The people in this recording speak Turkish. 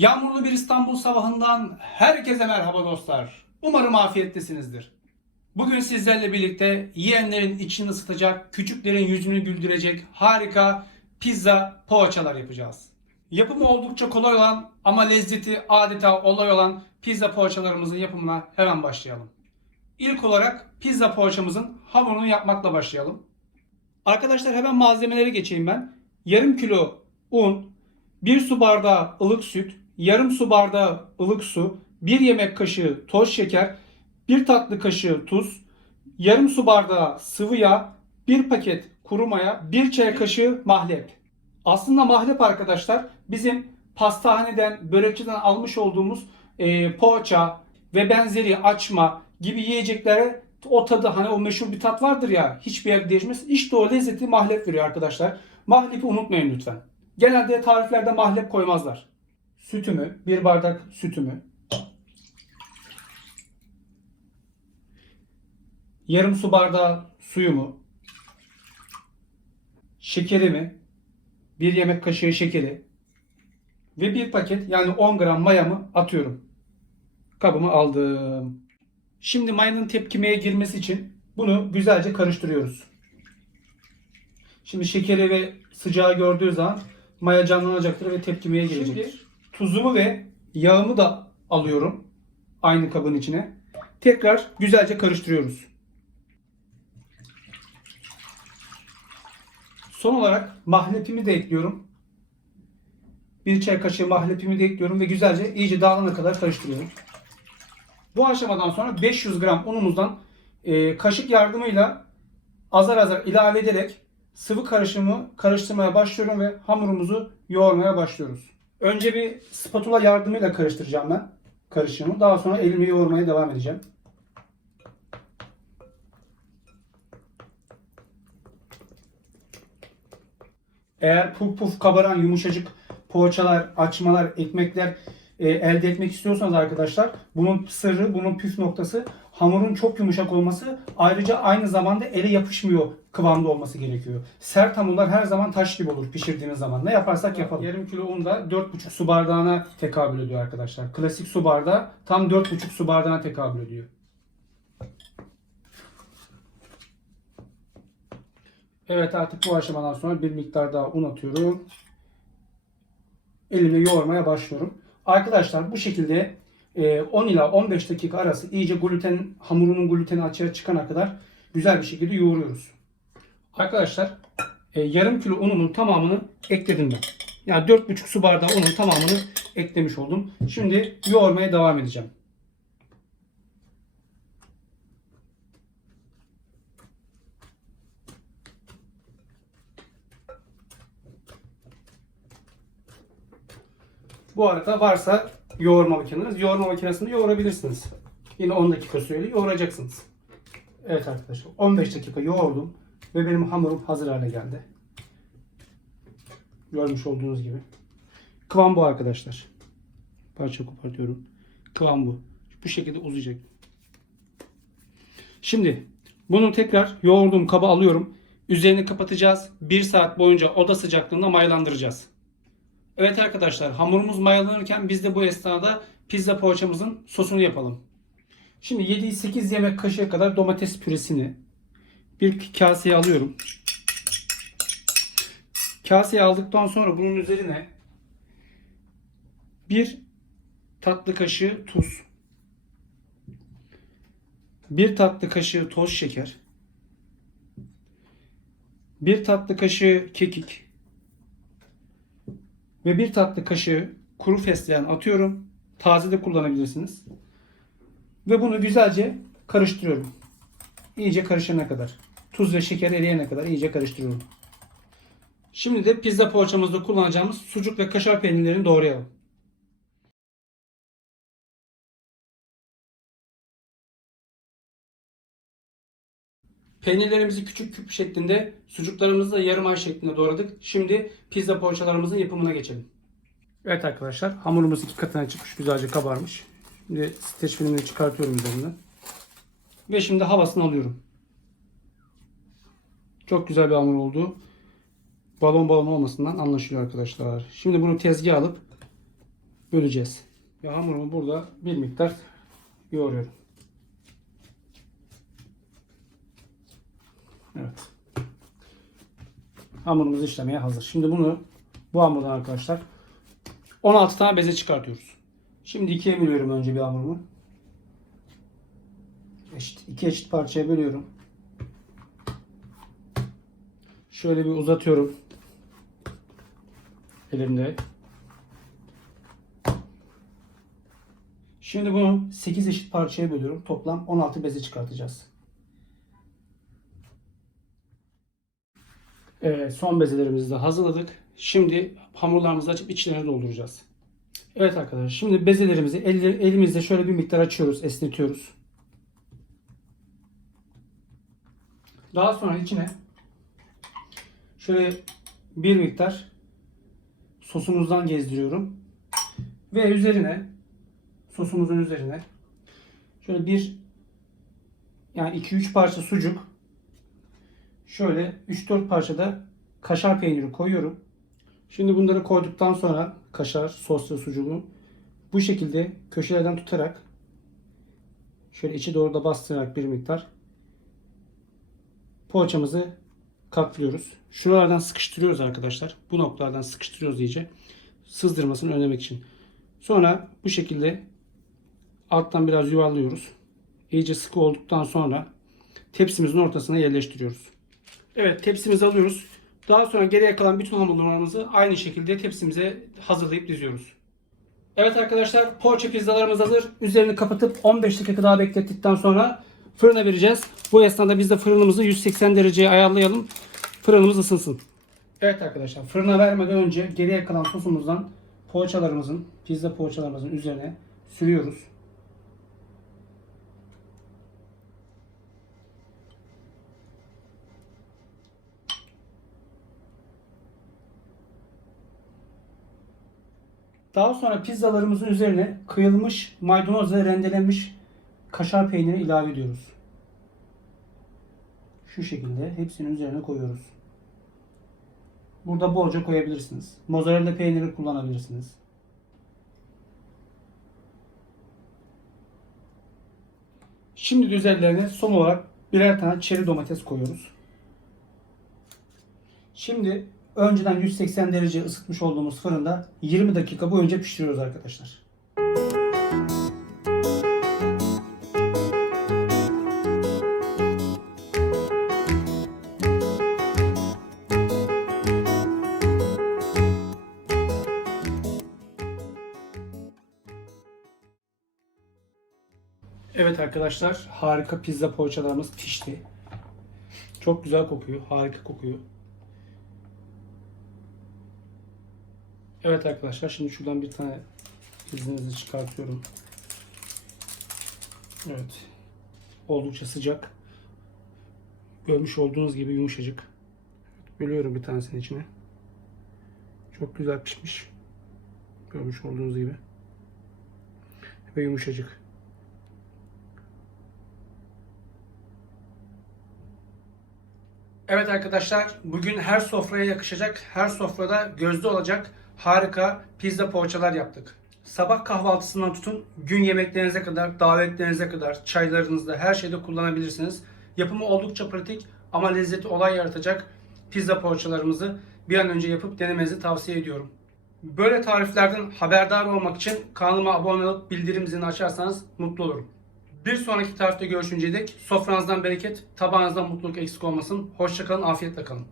Yağmurlu bir İstanbul sabahından herkese merhaba dostlar. Umarım afiyettesinizdir. Bugün sizlerle birlikte yiyenlerin içini ısıtacak, küçüklerin yüzünü güldürecek harika pizza poğaçalar yapacağız. Yapımı oldukça kolay olan ama lezzeti adeta olay olan pizza poğaçalarımızın yapımına hemen başlayalım. İlk olarak pizza poğaçamızın hamurunu yapmakla başlayalım. Arkadaşlar hemen malzemeleri geçeyim ben. Yarım kilo un, 1 su bardağı ılık süt, yarım su bardağı ılık su, 1 yemek kaşığı toz şeker, 1 tatlı kaşığı tuz, yarım su bardağı sıvı yağ, 1 paket kuru maya, 1 çay kaşığı mahlep. Aslında mahlep arkadaşlar bizim pastahaneden, börekçiden almış olduğumuz poğaça ve benzeri açma gibi yiyeceklere o tadı, hani o meşhur bir tat vardır ya, hiçbir yerde değişmez. İşte o lezzeti mahlep veriyor arkadaşlar. Mahlepi unutmayın lütfen. Genelde tariflerde mahlep koymazlar. Sütümü, 1 bardak sütümü, yarım su bardağı suyumu, şekerimi, 1 yemek kaşığı şekeri ve 1 paket yani 10 gram mayamı atıyorum. Kabımı aldım. Şimdi mayanın tepkimeye girmesi için bunu güzelce karıştırıyoruz. Şimdi şekeri ve sıcağı gördüğü zaman maya canlanacaktır ve tepkimeye girecektir. Şimdi tuzumu ve yağımı da alıyorum aynı kabın içine. Tekrar güzelce karıştırıyoruz. Son olarak mahlepimi de ekliyorum. 1 çay kaşığı mahlepimi de ekliyorum ve güzelce iyice dağılana kadar karıştırıyorum. Bu aşamadan sonra 500 gram unumuzdan kaşık yardımıyla azar azar ilave ederek sıvı karışımı karıştırmaya başlıyorum ve hamurumuzu yoğurmaya başlıyoruz. Önce bir spatula yardımıyla karıştıracağım ben karışımı. Daha sonra elimle yoğurmaya devam edeceğim. Eğer puf puf kabaran yumuşacık poğaçalar, açmalar, ekmekler elde etmek istiyorsanız arkadaşlar, bunun sırrı, bunun püf noktası hamurun çok yumuşak olması. Ayrıca aynı zamanda ele yapışmıyor kıvamda olması gerekiyor. Sert hamurlar her zaman taş gibi olur pişirdiğiniz zaman. Ne yaparsak yapalım. Yarım kilo un da 4,5 su bardağına tekabül ediyor arkadaşlar. Klasik su bardağı tam 4,5 su bardağına tekabül ediyor. Evet, artık bu aşamadan sonra bir miktar daha un atıyorum. Elimle yoğurmaya başlıyorum. Arkadaşlar bu şekilde 10 ila 15 dakika arası iyice hamurunun gluteni açığa çıkana kadar güzel bir şekilde yoğuruyoruz. Arkadaşlar yarım kilo unumun tamamını ekledim ben. Yani 4,5 su bardağı unun tamamını eklemiş oldum. Şimdi yoğurmaya devam edeceğim. Bu arada varsa yoğurma makineniz, yoğurma makinesinde yoğurabilirsiniz. Yine 10 dakika süreyle yoğuracaksınız. Evet arkadaşlar, 15 dakika yoğurdum ve benim hamurum hazır hale geldi. Görmüş olduğunuz gibi. Kıvam bu arkadaşlar. Parça kopartıyorum. Kıvam bu. Bu şekilde uzayacak. Şimdi bunu tekrar yoğurduğum kaba alıyorum. Üzerini kapatacağız. 1 saat boyunca oda sıcaklığında mayalandıracağız. Evet arkadaşlar, hamurumuz mayalanırken biz de bu esnada pizza poğaçamızın sosunu yapalım. Şimdi 7-8 yemek kaşığı kadar domates püresini bir kaseye alıyorum. Kaseye aldıktan sonra bunun üzerine 1 tatlı kaşığı tuz, 1 tatlı kaşığı toz şeker, 1 tatlı kaşığı kekik ve 1 tatlı kaşığı kuru fesleğen atıyorum. Taze de kullanabilirsiniz. Ve bunu güzelce karıştırıyorum. İyice karışana kadar. Tuz ve şeker eriyene kadar iyice karıştırıyorum. Şimdi de pizza poğaçamızda kullanacağımız sucuk ve kaşar peynirlerini doğrayalım. Peynirlerimizi küçük küp şeklinde, sucuklarımızı da yarım ay şeklinde doğradık. Şimdi pizza poğaçalarımızın yapımına geçelim. Evet arkadaşlar, hamurumuz 2 katına çıkmış, güzelce kabarmış. Şimdi streç filmini çıkartıyorum üzerinden. Ve şimdi havasını alıyorum. Çok güzel bir hamur oldu. Balon balon olmasından anlaşılıyor arkadaşlar. Şimdi bunu tezgaha alıp böleceğiz. Ve hamurumu burada bir miktar yoğuruyorum. Evet. Hamurumuz işlemeye hazır. Şimdi bu hamurdan arkadaşlar 16 tane beze çıkartıyoruz. Şimdi ikiye bölüyorum önce bir hamurumu. İki eşit parçaya bölüyorum. Şöyle bir uzatıyorum elimde. Şimdi bunu 8 eşit parçaya bölüyorum. Toplam 16 beze çıkartacağız. Evet, son bezelerimizi de hazırladık. Şimdi hamurlarımızı açıp içlerine dolduracağız. Evet arkadaşlar, şimdi bezelerimizi elimizde şöyle bir miktar açıyoruz, esnetiyoruz. Daha sonra içine şöyle bir miktar sosumuzdan gezdiriyorum. Ve sosumuzun üzerine şöyle yani 2-3 parça sucuk, şöyle 3-4 parça da kaşar peyniri koyuyorum. Şimdi bunları koyduktan sonra kaşar, sos ve sucuğu bu şekilde köşelerden tutarak şöyle içi doğru da bastırarak bir miktar poğaçamızı katlıyoruz. Şuralardan sıkıştırıyoruz arkadaşlar. Bu noktalardan sıkıştırıyoruz iyice. Sızdırmasını önlemek için. Sonra bu şekilde alttan biraz yuvarlıyoruz. İyice sıkı olduktan sonra tepsimizin ortasına yerleştiriyoruz. Evet, tepsimizi alıyoruz. Daha sonra geriye kalan bütün hamurlarımızı aynı şekilde tepsimize hazırlayıp diziyoruz. Evet arkadaşlar, poğaça pizzalarımız hazır. Üzerini kapatıp 15 dakika daha beklettikten sonra fırına vereceğiz. Bu esnada biz de fırınımızı 180 dereceye ayarlayalım. Fırınımız ısınsın. Evet arkadaşlar, fırına vermeden önce geriye kalan sosumuzdan pizza poğaçalarımızın üzerine sürüyoruz. Daha sonra pizzalarımızın üzerine kıyılmış maydanoz ve rendelenmiş kaşar peyniri ilave ediyoruz. Şu şekilde hepsinin üzerine koyuyoruz. Burada bolca koyabilirsiniz. Mozzarella peyniri kullanabilirsiniz. Şimdi de üzerlerine son olarak birer tane çeri domates koyuyoruz. Şimdi önceden 180 derece ısıtmış olduğumuz fırında 20 dakika boyunca pişiriyoruz arkadaşlar. Evet arkadaşlar, harika pizza poğaçalarımız pişti. Çok güzel kokuyor, harika kokuyor. Evet arkadaşlar, şimdi şuradan bir tane izninizi çıkartıyorum. Evet. Oldukça sıcak. Görmüş olduğunuz gibi yumuşacık. Bölüyorum bir tanesinin içine. Çok güzel pişmiş. Görmüş olduğunuz gibi. Ve yumuşacık. Evet arkadaşlar, bugün her sofraya yakışacak, her sofrada gözde olacak harika pizza poğaçalar yaptık. Sabah kahvaltısından tutun gün yemeklerinize kadar, davetlerinize kadar, çaylarınızda her şeyde kullanabilirsiniz. Yapımı oldukça pratik ama lezzeti olay yaratacak pizza poğaçalarımızı bir an önce yapıp denemenizi tavsiye ediyorum. Böyle tariflerden haberdar olmak için kanalıma abone olup bildirim zilini açarsanız mutlu olurum. Bir sonraki tarifte görüşünceye dek sofranızdan bereket, tabağınızdan mutluluk eksik olmasın. Hoşça kalın, afiyetle kalın.